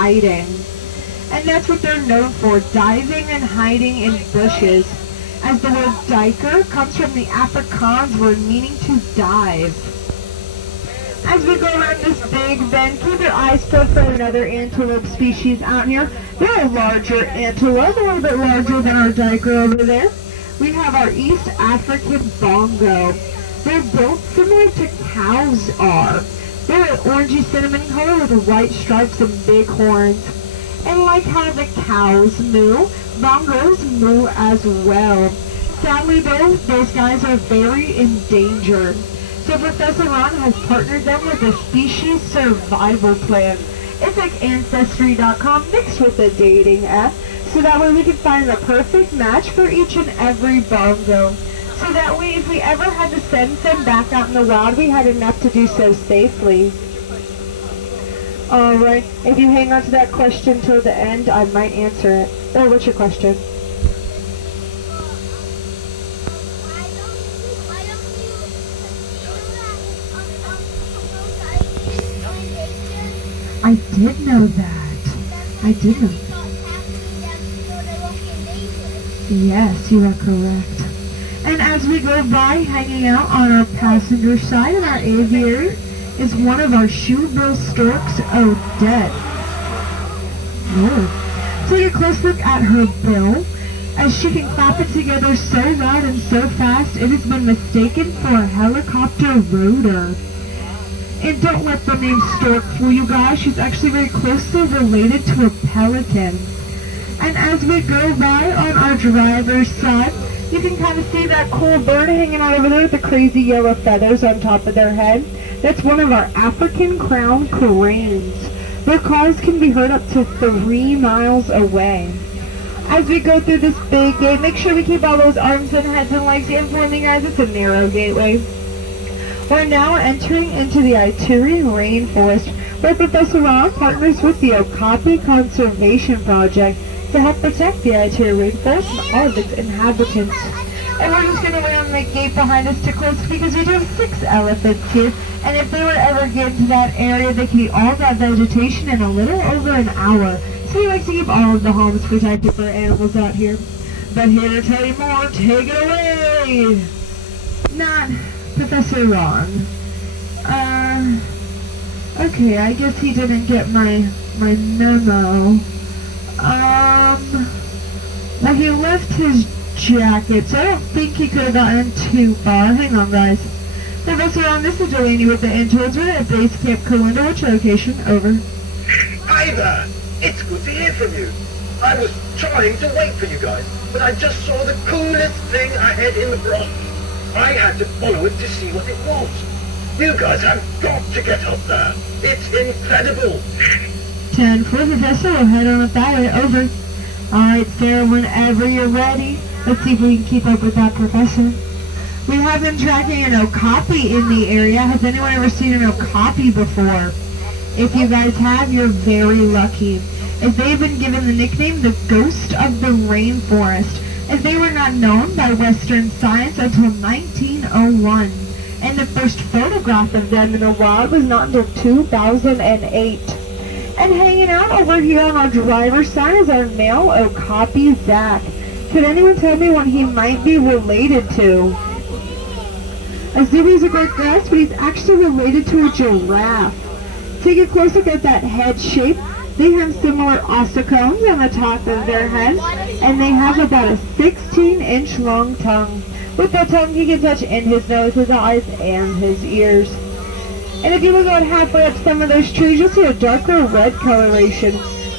hiding. And that's what they're known for, diving and hiding in bushes. As the word duiker comes from the Afrikaans word meaning to dive. As we go around this big bend, keep your eyes peeled for another antelope species out here. They're a larger antelope, a little bit larger than our duiker over there. We have our East African bongo. They're built similar to cows are. They're an orangey cinnamon color with white stripes and big horns. And like how the cows moo, bongos moo as well. Sadly though, those guys are very endangered. So Professor Ron has partnered them with a species survival plan. It's like Ancestry.com mixed with a dating app, so that way we can find the perfect match for each and every bongo. So that way if we ever had to send them back out in the wild, we had enough to do so safely. Alright, if you hang on to that question till the end, I might answer it. Or what's your question? I did know that. I did know. Yes, you are correct. And as we go by, hanging out on our passenger side in our aviary, is one of our shoebill storks, Odette. Oh. Take a close look at her bill, as she can clap it together so loud and so fast, it has been mistaken for a helicopter rotor. And don't let the name stork fool you guys, she's actually very closely related to a pelican. And as we go by on our driver's side, you can kind of see that cool bird hanging out over there with the crazy yellow feathers on top of their head. That's one of our African crown cranes. Their calls can be heard up to 3 miles away. As we go through this big gate, make sure we keep all those arms and heads and legs in for me, guys. It's a narrow gateway. We're now entering into the Ituri rainforest, where Professor Ron partners with the Okapi Conservation Project to help protect the Ituri rainforest and all of its inhabitants. And we're just going to wait on the gate behind us to close because we do have 6 elephants here. And if they were to ever get into that area, they can eat all that vegetation in a little over an hour. So we like to keep all of the homes protected for animals out here. But here to tell you more, take it away! Not Professor Ron. Okay, I guess he didn't get my memo. Well, he left his jacket, so I don't think he could have gotten too far. Hang on, guys. Professor Ron, this is Delaney with the Interns. We're at Base Camp Calinda. What's your location? Over. Hi there! It's good to hear from you. I was trying to wait for you guys, but I just saw the coolest thing ahead in the brush. I had to follow it to see what it was. You guys have got to get up there. It's incredible. 10 for Professor. We'll head on up that way. Over. Alright, Sarah, whenever you're ready. Let's see if we can keep up with that Professor. We have been tracking an okapi in the area. Has anyone ever seen an okapi before? If you guys have, you're very lucky, as they've been given the nickname the Ghost of the Rainforest, as they were not known by Western science until 1901. And the first photograph of them in the wild was not until 2008. And hanging out over here on our driver's side is our male okapi, Zach. Could anyone tell me what he might be related to? Azubi's a great guess, but he's actually related to a giraffe. Take a close look at that head shape. They have similar ossicones on the top of their head, and they have about a 16-inch long tongue. With that tongue, he can touch in his nose, his eyes, and his ears. And if you look out halfway up some of those trees, you'll see a darker red coloration.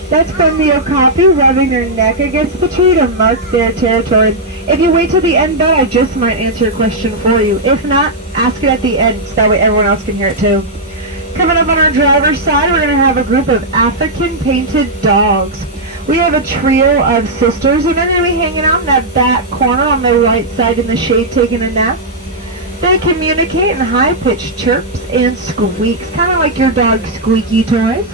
That's from the okapi rubbing their neck against the tree to mark their territory. If you wait till the end, though, I just might answer your question for you. If not, ask it at the end, so that way everyone else can hear it too. Coming up on our driver's side, we're going to have a group of African painted dogs. We have a trio of sisters, and they're going to be hanging out in that back corner on the right side in the shade, taking a nap. They communicate in high-pitched chirps and squeaks, kind of like your dog's squeaky toys.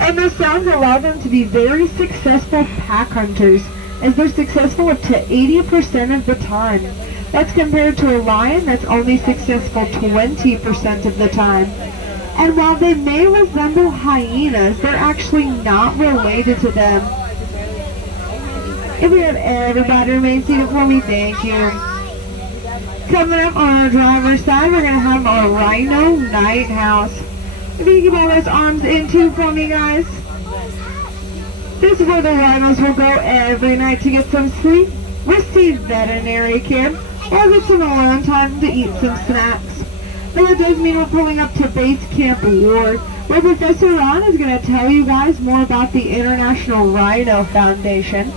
And those sounds allow them to be very successful pack hunters, as they're successful up to 80% of the time. That's compared to a lion that's only successful 20% of the time. And while they may resemble hyenas, they're actually not related to them. If we have everybody remain seated for me, thank you. Coming up on our driver's side, we're going to have our Rhino Night House. If you can get all those arms into for me, guys. This is where the rhinos will go every night to get some sleep, receive veterinary care, or get some alone time to eat some snacks. But it does mean we're pulling up to Base Camp Ward, where Professor Ron is going to tell you guys more about the International Rhino Foundation.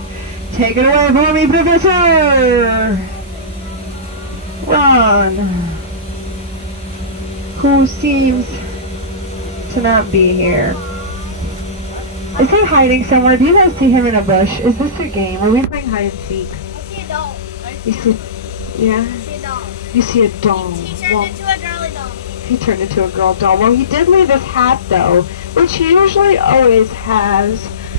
Take it away for me, Professor Ron, who seems to not be here. Is he hiding somewhere? Do you guys see him in a bush? Is this a game? Are we playing hide and seek? I see a doll. You see, yeah? I see a doll. You see a doll. He turned into a girly doll. He turned into a girl doll. Well, he did leave his hat, though, which he usually always has.